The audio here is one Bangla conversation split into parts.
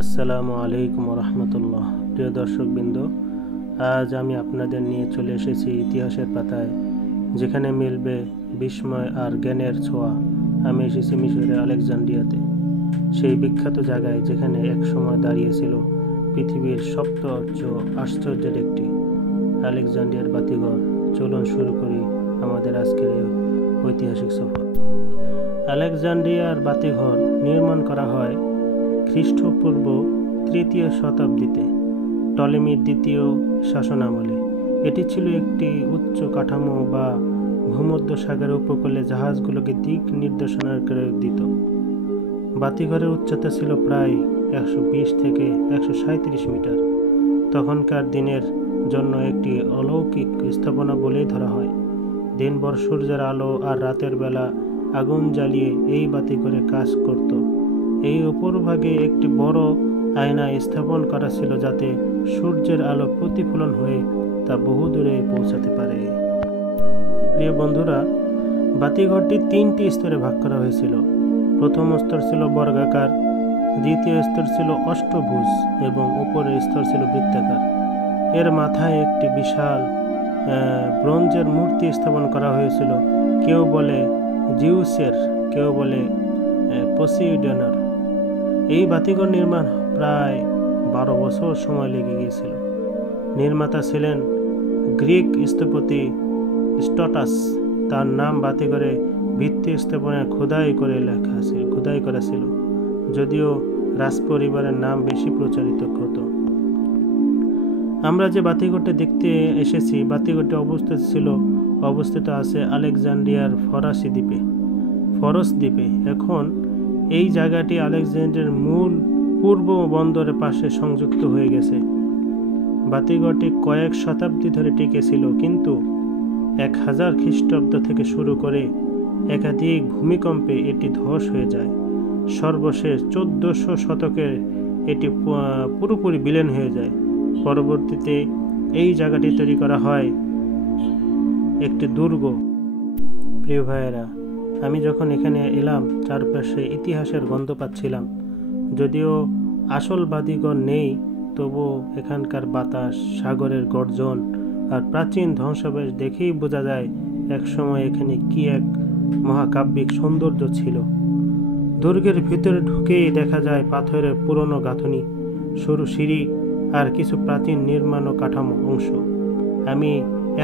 আসসালামু আলাইকুম রহমতুল্লাহ। প্রিয় দর্শকবৃন্দ, আজ আমি আপনাদের নিয়ে চলে এসেছি ইতিহাসের পাতায়, যেখানে মিলবে বিস্ময় আর জ্ঞানের ছোঁয়া। আমি এসেছি মিশরের আলেকজান্দ্রিয়াতে, সেই বিখ্যাত জায়গায় যেখানে এক সময় দাঁড়িয়েছিল পৃথিবীর সবচেয়ে আশ্চর্যের একটি আলেকজান্দ্রিয়ার বাতিঘর। চলুন শুরু করি আমাদের আজকের এই ঐতিহাসিক সফর। আলেকজান্দ্রিয়ার বাতিঘর নির্মাণ করা হয় খ্রিস্টপূর্ব ৩য় শতাব্দীতে টলেমির দ্বিতীয় শাসনামলে। এটি ছিল একটি উচ্চ কাঠামো বা ভূমধ্যসাগর উপকূলে জাহাজগুলোকে দিক নির্দেশনা করে দিত। বাতিঘরের উচ্চতা ছিল প্রায় ১২০ থেকে ১৩৭ মিটার। তখনকার দিনের জন্য একটি অলৌকিক স্থাপনা বলেই ধরা হয়। দিনভর সূর্যের আলো আর রাতের বেলা আগুন জ্বালিয়ে এই বাতিঘরে কাজ করত। এই উপরভাগে একটি বড় আয়না স্থাপন করা ছিল, যাতে সূর্যের আলো প্রতিফলন হয়ে তা বহু দূরে পৌঁছাতে পারে। প্রিয় বন্ধুরা, বাতিঘরটি ৩টি স্তরে ভাগ করা হয়েছিল। প্রথম স্তর ছিল বর্গাকার, দ্বিতীয় স্তর ছিল অষ্টভুজ এবং উপরের স্তর ছিল বৃত্তাকার। এর মাথায় একটি বিশাল ব্রোঞ্জের মূর্তি স্থাপন করা হয়েছিল। কেউ বলে জিউসের, কেউ বলে পসিডনের। এই বাতিঘর নির্মাণ প্রায় ১২ বছর সময় লেগে গিয়েছিল। নির্মাতা ছিলেন গ্রিক স্থপতি স্টটাস। তার নাম বাতিঘরে ভিত্তি স্থাপনের খোদাই করা ছিল, যদিও রাজপরিবারের নাম বেশি প্রচারিত হতো। আমরা যে বাতিঘরটি দেখতে এসেছি, বাতিঘরটি অবস্থিত আছে আলেকজান্দ্রিয়ার ফরস দ্বীপে। এখন এই জায়গাটি আলেকজান্দ্রিয়ার মূল পূর্ব বন্দরের পাশে সংযুক্ত হয়ে গেছে। বাতিঘরটি কয়েক শতাব্দী ধরে টিকে ছিল, কিন্তু ১০০০ খ্রিস্টাব্দ থেকে শুরু করে একাধিক ভূমিকম্পে এটি ধস হয়ে যায়। সর্বশেষ ১৪০০ শতকে এটি পুরোপুরি বিলীন হয়ে যায়। পরবর্তীতে এই জায়গাটি তৈরি করা হয় একটি দুর্গ। প্রিয় ভাইয়েরা, আমি যখন এখানে এলাম, চারপাশে ইতিহাসের গন্ধ পাচ্ছিলাম। যদিও আসল বাতিঘর নেই, তবু এখানকার বাতাস, সাগরের গর্জন আর প্রাচীন ধ্বংসাবশেষ দেখেই বোঝা যায় একসময় এখানে কি এক মহাকাব্যিক সৌন্দর্য ছিল। দুর্গের ভিতরে ঢুকেই দেখা যায় পাথরের পুরনো গাঁথনি, সরু সিঁড়ি আর কিছু প্রাচীন নির্মাণ কাঠামো অংশ। আমি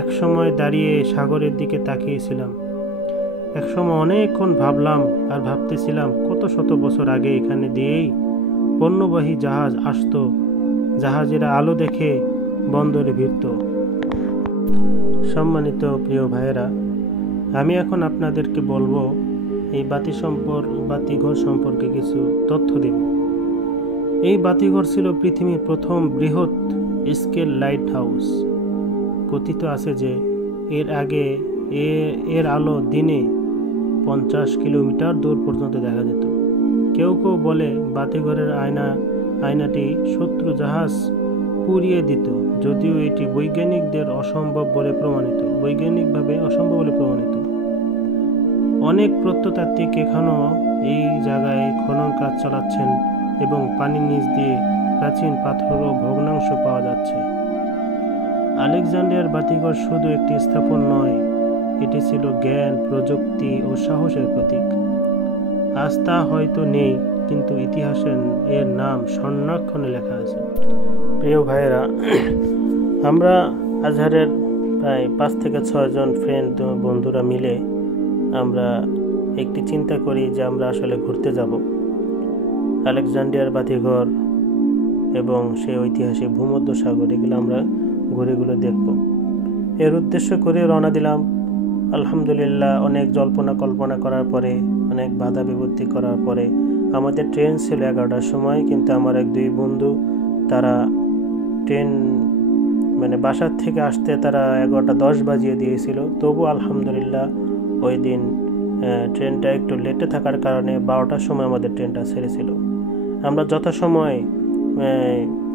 একসময় দাঁড়িয়ে সাগরের দিকে তাকিয়েছিলাম। একসময় অনেকক্ষণ ভাবলাম আর ভাবতেছিলাম কত শত বছর আগে এখানে দিয়েই পণ্যবাহী জাহাজ আসতো। জাহাজেরা আলো দেখে বন্দরে ভিড়ত। সম্মানিত প্রিয় ভাইয়েরা, আমি এখন আপনাদেরকে বলবো এই বাতিঘর সম্পর্কে কিছু তথ্য দেব। এই বাতিঘর ছিল পৃথিবীর প্রথম বৃহৎ স্কেল লাইট হাউস। কথিত আছে যে এর আগে এর আলো দিনে ৫০ কিলোমিটার দূর পর্যন্ত দেখা যেত। কেউ কেউ বলে বাতিঘরের আয়নাটি শত্রু জাহাজ পুড়িয়ে দিত, যদিও এটি বৈজ্ঞানিকভাবে অসম্ভব বলে প্রমাণিত। অনেক প্রত্নতাত্ত্বিক এখনও এই জায়গায় খনন কাজ চালাচ্ছেন এবং পানির নিচ দিয়ে প্রাচীন পাথর ও ভগ্নাংশ পাওয়া যাচ্ছে। আলেকজান্দ্রিয়ার বাতিঘর শুধু একটি স্থাপন নয়, এটি ছিল জ্ঞান, প্রযুক্তি ও সাহসের প্রতীক। আজ তা হয়তো নেই, কিন্তু ইতিহাসে এর নাম স্বর্ণাক্ষরে লেখা আছে। প্রিয় ভাইয়েরা, আমরা আজহারের প্রায় ৫ থেকে ৬ জন বন্ধুরা মিলে আমরা একটি চিন্তা করি যে আমরা আসলে ঘুরতে যাব আলেকজান্দ্রিয়ার বাতিঘর এবং সেই ঐতিহাসিক ভূমধ্যসাগর। এগুলো আমরা ঘুরে দেখব। এর উদ্দেশ্য করে রওনা দিলাম। আলহামদুলিল্লাহ, অনেক কল্পনা করার পরে, অনেক বাধা বিপত্তি করার পরে আমাদের ট্রেন ছিল ১১টার সময়, কিন্তু আমার ২ বন্ধু তারা ট্রেন বাসার থেকে আসতে তারা ১১:১০ বাজিয়ে দিয়েছিল। তবু আলহামদুলিল্লাহ ওই দিন ট্রেনটা একটু লেটে থাকার কারণে ১২টার সময় আমাদের ট্রেনটা ছেড়েছিল। আমরা যথাসময়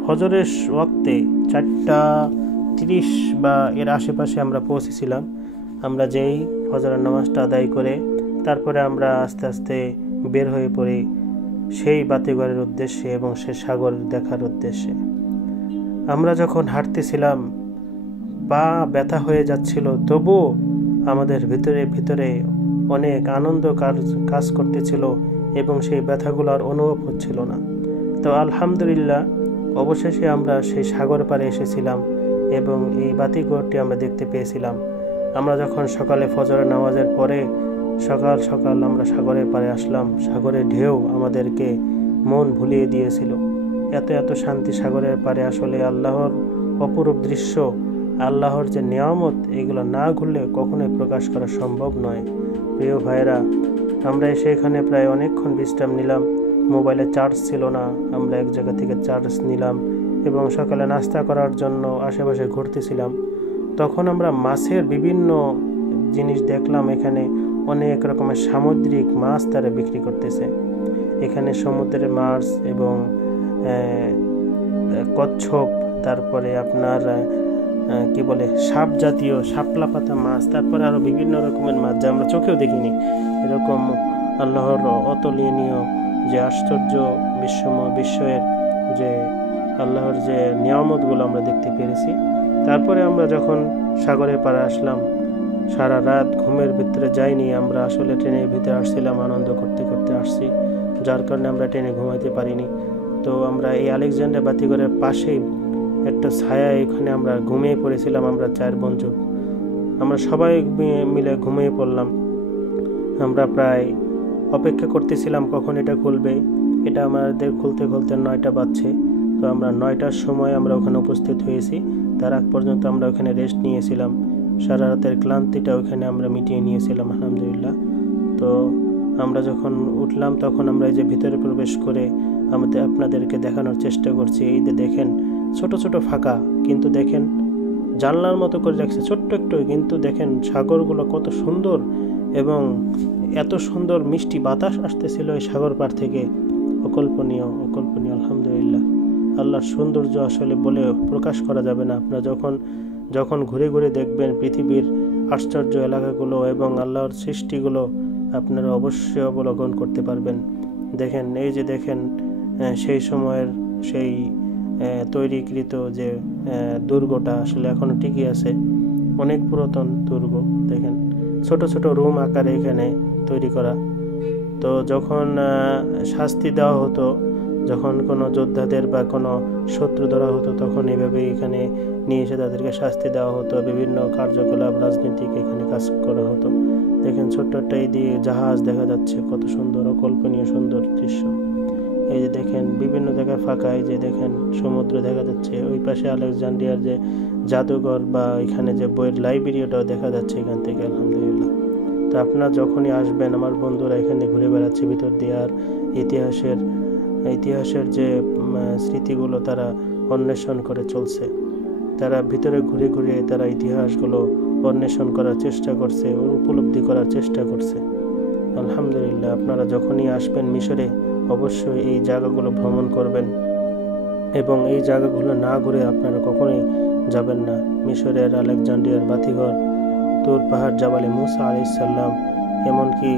ফজরের ওয়াক্তে ৪:৩০ বা এর আশেপাশে আমরা পৌঁছেছিলাম। আমরা যেই ফজরের নামাজটা আদায় করে তারপরে আমরা আস্তে আস্তে বের হয়ে পড়ি সেই বাতিঘরের উদ্দেশ্যে এবং সে সাগর দেখার উদ্দেশ্যে। আমরা যখন হাঁটতেছিলাম পা ব্যথা হয়ে যাচ্ছিল, তবুও আমাদের ভিতরে ভিতরে অনেক আনন্দ কাজ করতেছিল এবং সেই ব্যথাগুলো আর অনুভব হচ্ছিল না। তো আলহামদুলিল্লাহ, অবশেষে আমরা সেই সাগর পাড়ে এসেছিলাম এবং এই বাতিঘরটি আমরা দেখতে পেয়েছিলাম। আমরা যখন সকালে ফজরের নামাজের পরে সকাল সকাল আমরা সাগরের পাড়ে আসলাম, সাগরের ঢেউ আমাদেরকে মন ভুলিয়ে দিয়েছিল। এত এত শান্তি সাগরের পাড়ে। আসলে আল্লাহর অপরূপ দৃশ্য, আল্লাহর যে নিয়ামত, এগুলো না ঘুরলে কখনোই প্রকাশ করা সম্ভব নয়। প্রিয় ভাইরা, আমরা এসে এখানে প্রায় অনেকক্ষণ বিশ্রাম নিলাম। মোবাইলে চার্জ ছিল না, আমরা এক জায়গা থেকে চার্জ নিলাম এবং সকালে নাস্তা করার জন্য আশেপাশে ঘুরতেছিলাম। তখন আমরা মাছের বিভিন্ন জিনিস দেখলাম। এখানে অনেক রকমের সামুদ্রিক মাছ তারা বিক্রি করতেছে। এখানে সমুদ্রের মাছ এবং কচ্ছপ, তারপরে আপনার কি বলে সাপ জাতীয় শাপলা পাতা মাছ, তারপরে আরও বিভিন্ন রকমের মাছ যা আমরা চোখেও দেখিনি। এরকম আল্লাহর অতুলনীয় যে আশ্চর্য বিশ্বের যে আল্লাহর যে নিয়ামতগুলো আমরা দেখতে পেরেছি। তারপরে আমরা যখন সাগরের পাড়ে আসলাম, সারা রাত ঘুমের ভিতরে যাইনি। আমরা আসলে ট্রেনের ভিতরে আসছিলাম, আনন্দ করতে করতে আসছি, যার কারণে আমরা ট্রেনে ঘুমাইতে পারিনি। তো আমরা এই আলেকজান্ডার বাতিঘরের পাশেই একটা ছায়া, এখানে আমরা ঘুমিয়ে পড়েছিলাম। আমরা 4 বন্ধু, আমরা সবাই মিলে ঘুমিয়ে পড়লাম। আমরা প্রায় অপেক্ষা করতেছিলাম কখন এটা খুলবে। এটা আমাদের খুলতে খুলতে 9টা বাজছে। তো আমরা 9টার সময় আমরা ওখানে উপস্থিত হয়েছি। তার আগ পর্যন্ত আমরা ওখানে রেস্ট নিয়েছিলাম। সারা রাতের ক্লান্তিটা ওখানে আমরা মিটিয়ে নিয়েছিলাম আলহামদুলিল্লাহ। তো আমরা যখন উঠলাম তখন আমরা এই যে ভিতরে প্রবেশ করে আপনাদেরকে দেখানোর চেষ্টা করছি। এই যে দেখেন ছোট ছোট ফাঁকা, কিন্তু দেখেন জানলার মতো করে রাখছে ছোট্ট একটু, কিন্তু দেখেন সাগরগুলো কত সুন্দর এবং এত সুন্দর মিষ্টি বাতাস আসতেছিল এই সাগর পাড় থেকে। অকল্পনীয় অকল্পনীয় আলহামদুলিল্লাহ। আল্লাহর সৌন্দর্য আসলে বলে প্রকাশ করা যাবে না। আপনারা যখন ঘুরে ঘুরে দেখবেন পৃথিবীর আশ্চর্য এলাকাগুলো এবং আল্লাহর সৃষ্টিগুলো, আপনারা অবশ্যই অবলোকন করতে পারবেন। দেখেন এই যে দেখেন সেই সময়ের সেই তৈরিকৃত যে দুর্গটা আসলে এখনো টিকে আছে। অনেক পুরাতন দুর্গ। দেখেন ছোট ছোট রুম আকারে এখানে তৈরি করা। তো যখন শাস্তি দেওয়া হতো, যখন কোনো যোদ্ধাদের বা কোনো শত্রু ধরা হতো, তখন এভাবে এখানে নিয়ে এসে তাদেরকে শাস্তি দেওয়া হতো। বিভিন্ন কার্যকলাপ রাজনীতিক এখানে কাজ করা হতো। দেখেন ছোট্ট একটা এই দিয়ে জাহাজ দেখা যাচ্ছে, কত সুন্দর অকল্পনীয় সুন্দর দৃশ্য। এই যে দেখেন বিভিন্ন জায়গায় ফাঁকা, এই যে দেখেন সমুদ্র দেখা যাচ্ছে। ওই পাশে আলেকজান্ড্রিয়ার যে জাদুঘর বা এখানে যে বইয়ের লাইব্রেরি, ওটাও দেখা যাচ্ছে এখান থেকে আলহামদুলিল্লাহ। তো আপনারা যখনই আসবেন, আমার বন্ধুরা এখানে ঘুরে বেড়াচ্ছে ভিতর দিয়ে, আর ইতিহাসের যে স্মৃতিগুলো তারা অন্বেষণ করে চলছে। তারা ভিতরে ঘুরে ঘুরে তারা ইতিহাসগুলো অন্বেষণ করার চেষ্টা করছে, উপলব্ধি করার চেষ্টা করছে। আলহামদুলিল্লাহ, আপনারা যখনই আসবেন মিশরে অবশ্যই এই জায়গাগুলো ভ্রমণ করবেন এবং এই জায়গাগুলো না ঘুরে আপনারা কখনোই যাবেন না। মিশরের আলেকজান্ড্রিয়ার বাতিঘর, তুর পাহাড়, জাবালে মুসা আলাইহিস সালাম, এমনকি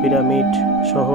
পিরামিড সহ